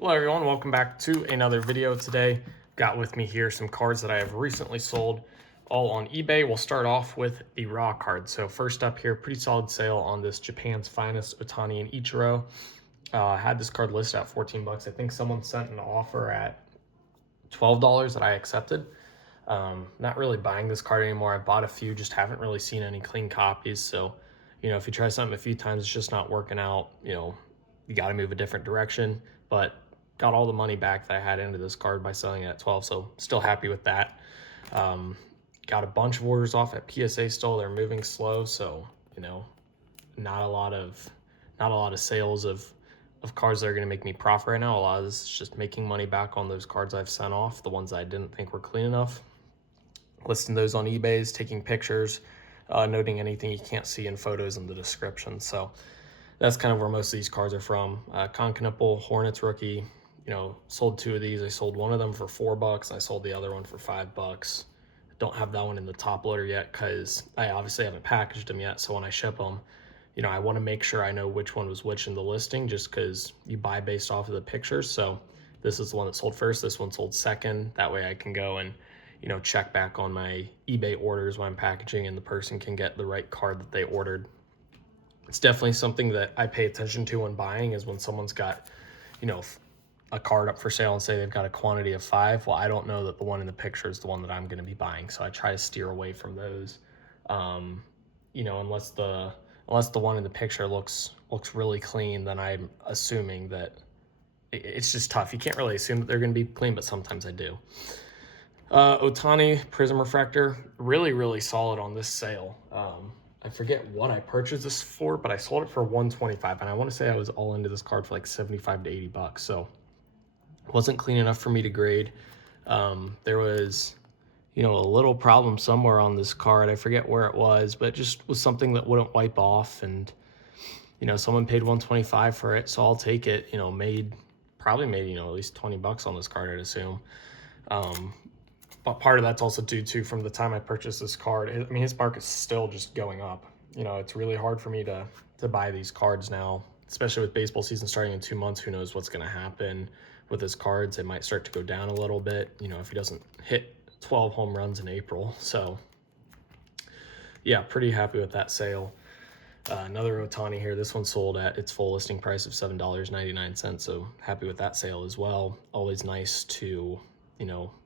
Hello everyone, welcome back to another video. Today, got with me here some cards that I have recently sold, all on eBay. We'll start off with the raw card. So first up here, pretty solid sale on this Japan's Finest Otani and Ichiro. Had this card listed at 14 bucks. I think someone sent an offer at $12 that I accepted. Not really buying this card anymore. I bought a few, just haven't really seen any clean copies. So, if you try something a few times, it's just not working out, you got to move a different direction. But got all the money back that I had into this card by selling it at 12, so still happy with that. Got a bunch of orders off at PSA still. They're moving slow, so not a lot of sales of cards that are going to make me profit right now. A lot of this is just making money back on those cards I've sent off, the ones I didn't think were clean enough. Listing those on eBay's, taking pictures, noting anything you can't see in photos in the description. So that's kind of where most of these cards are from. Conkinipple, Hornets rookie, sold two of these. I sold one of them for $4. I sold the other one for $5. Don't have that one in the top loader yet because I obviously haven't packaged them yet. So when I ship them, I want to make sure I know which one was which in the listing, just because you buy based off of the pictures. So this is the one that sold first. This one sold second. That way I can go and, check back on my eBay orders when I'm packaging and the person can get the right card that they ordered. It's definitely something that I pay attention to when buying, is when someone's got, a card up for sale and say they've got a quantity of 5. Well, I don't know that the one in the picture is the one that I'm going to be buying. So I try to steer away from those. Unless the one in the picture looks really clean, then I'm assuming that it's just tough. You can't really assume that they're going to be clean, but sometimes I do. Otani Prism Refractor, really, really solid on this sale. I forget what I purchased this for, but I sold it for $125, and I want to say I was all into this card for like 75 to 80 bucks. So it wasn't clean enough for me to grade. There was, a little problem somewhere on this card. I forget where it was, but it just was something that wouldn't wipe off, and someone paid $125 for it, so I'll take it. Probably made at least 20 bucks on this card, I'd assume. But part of that's also due to, from the time I purchased this card, his market's still just going up. It's really hard for me to buy these cards now, especially with baseball season starting in 2 months. Who knows what's going to happen with his cards? It might start to go down a little bit, if he doesn't hit 12 home runs in April. So yeah, pretty happy with that sale. Another Otani here. This one sold at its full listing price of $7.99. So happy with that sale as well. Always nice to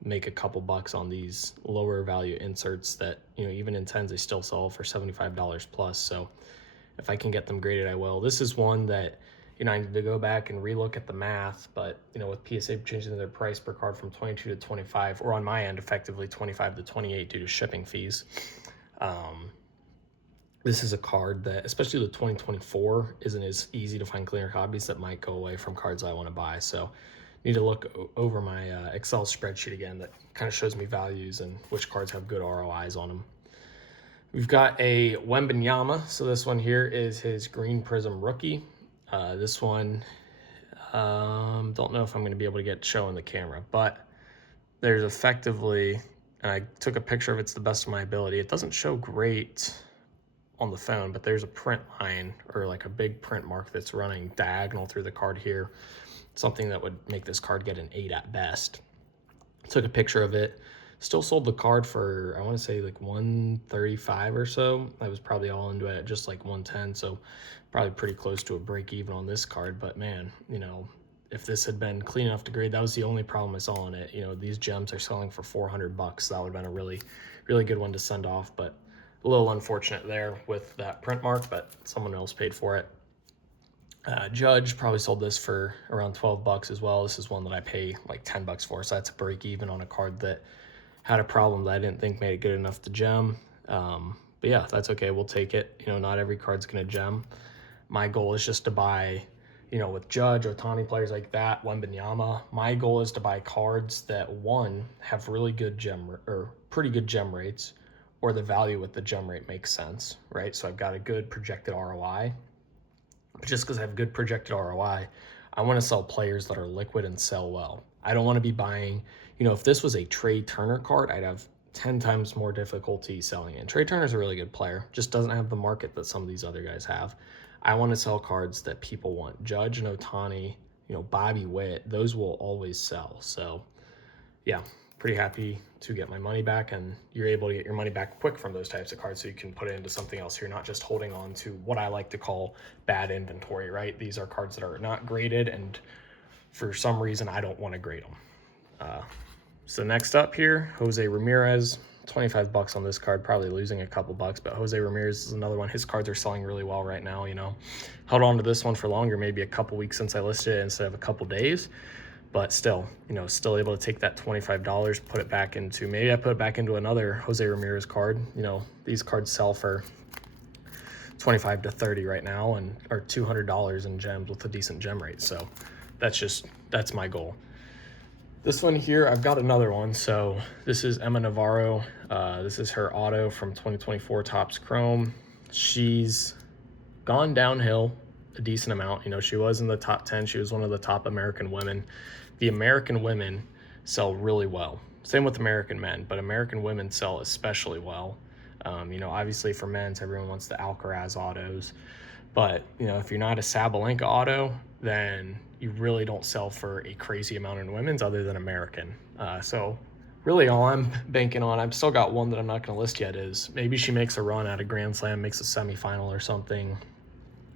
make a couple bucks on these lower value inserts that, even in 10s, they still sell for $75 plus. So if I can get them graded, I will. This is one that, I need to go back and relook at the math, but, with PSA changing their price per card from 22 to 25, or on my end, effectively 25 to 28 due to shipping fees. This is a card that, especially the 2024, isn't as easy to find cleaner copies, that might go away from cards I want to buy. So need to look over my Excel spreadsheet again that kind of shows me values and which cards have good ROIs on them. We've got a Wembanyama. So this one here is his Green Prism rookie. This one, don't know if I'm going to be able to get show on the camera, but there's effectively, and I took a picture of it to the best of my ability. It doesn't show great on the phone, but there's a print line, or like a big print mark, that's running diagonal through the card here. Something that would make this card get an 8 at best. Took a picture of it. Still sold the card for, I want to say, like $135 or so. I was probably all into it at just like $110, so probably pretty close to a break even on this card. But man, if this had been clean enough to grade, that was the only problem I saw on it. These gems are selling for 400 bucks. That would have been a really, really good one to send off, but a little unfortunate there with that print mark, but someone else paid for it. Judge probably sold this for around 12 bucks as well. This is one that I pay like 10 bucks for, so that's a break even on a card that had a problem that I didn't think made it good enough to gem. But yeah, that's okay. We'll take it. Not every card's going to gem. My goal is just to buy, with Judge, Otani, players like that, Wembanyama, my goal is to buy cards that, one, have really good gem, or pretty good gem rates, or the value with the gem rate makes sense, right? So I've got a good projected ROI. But just because I have good projected ROI, I want to sell players that are liquid and sell well. I don't want to be buying, if this was a Trey Turner card, I'd have 10 times more difficulty selling it. And Trey Turner's a really good player, just doesn't have the market that some of these other guys have. I want to sell cards that people want. Judge and Otani you know, Bobby Witt, those will always sell. So yeah, pretty happy to get my money back, and you're able to get your money back quick from those types of cards, so you can put it into something else. You're not just holding on to what I like to call bad inventory, right? These are cards that are not graded, and for some reason I don't want to grade them. So next up here, Jose Ramirez, 25 bucks on this card, probably losing a couple bucks, but Jose Ramirez is another one. His cards are selling really well right now, you know. Held on to this one for longer, maybe a couple weeks since I listed it instead of a couple days, but still, you know, still able to take that $25, put it back into, maybe I put it back into another Jose Ramirez card. You know, these cards sell for 25 to 30 right now, and are $200 in gems with a decent gem rate. So that's my goal. This one here, I've got another one. So this is Emma Navarro. This is her auto from 2024 Topps Chrome. She's gone downhill a decent amount. You know, she was in the top 10. She was one of the top American women. The American women sell really well. Same with American men, but American women sell especially well. You know, obviously for men's, everyone wants the Alcaraz autos. But, you know, if you're not a Sabalenka auto, then you really don't sell for a crazy amount in women's other than American. So really all I'm banking on, I've still got one that I'm not going to list yet, is maybe she makes a run at a Grand Slam, makes a semifinal or something,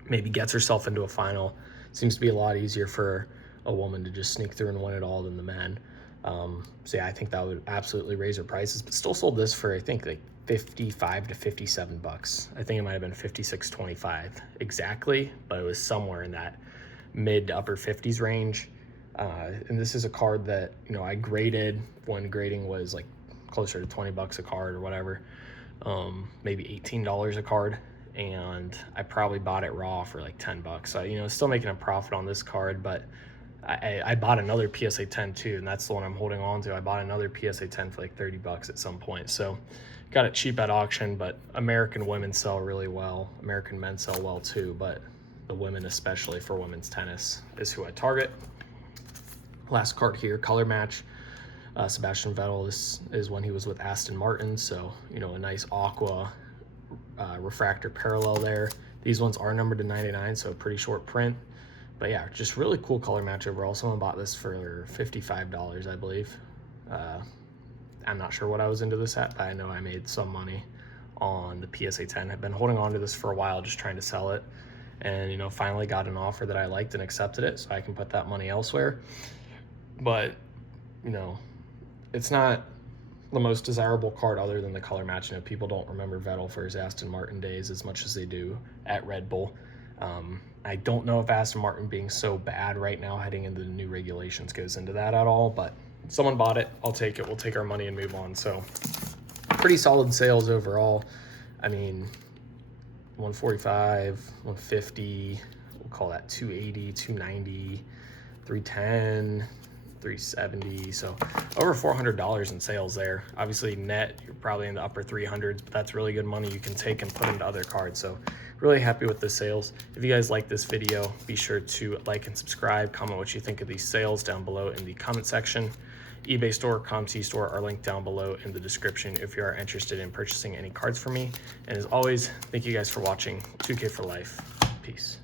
maybe gets herself into a final. Seems to be a lot easier for a woman to just sneak through and win it all than the men. So yeah, I think that would absolutely raise her prices, but still sold this for, I think, like 55 to 57 bucks. I think it might have been 56.25 exactly, but it was somewhere in that mid to upper 50s range. And this is a card that, you know, I graded when grading was like closer to 20 bucks a card or whatever, maybe $18 a card. And I probably bought it raw for like 10 bucks. So, you know, still making a profit on this card, but I bought another PSA 10 too, and that's the one I'm holding on to. I bought another PSA 10 for like 30 bucks at some point. So got it cheap at auction, but American women sell really well. American men sell well too, but the women, especially for women's tennis, is who I target. Last card here, color match. Sebastian Vettel, this is when he was with Aston Martin. So, you know, a nice aqua refractor parallel there. These ones are numbered to 99, so a pretty short print. But yeah, just really cool color match overall. Someone bought this for $55, I believe. I'm not sure what I was into this at, but I know I made some money on the PSA 10. I've been holding on to this for a while, just trying to sell it. And, you know, finally got an offer that I liked and accepted it, so I can put that money elsewhere. But, you know, it's not the most desirable card other than the color match. You know, people don't remember Vettel for his Aston Martin days as much as they do at Red Bull. I don't know if Aston Martin being so bad right now heading into the new regulations goes into that at all, but someone bought it. I'll take it. We'll take our money and move on. So pretty solid sales overall. I mean, 145, 150, we'll call that 280, 290, 310, 370. So over $400 in sales there. Obviously net, you're probably in the upper 300s, but that's really good money you can take and put into other cards. So really happy with the sales. If you guys like this video, be sure to like and subscribe, comment what you think of these sales down below in the comment section. eBay store, ComC store are linked down below in the description if you are interested in purchasing any cards from me. And as always, thank you guys for watching. 2K for life. Peace.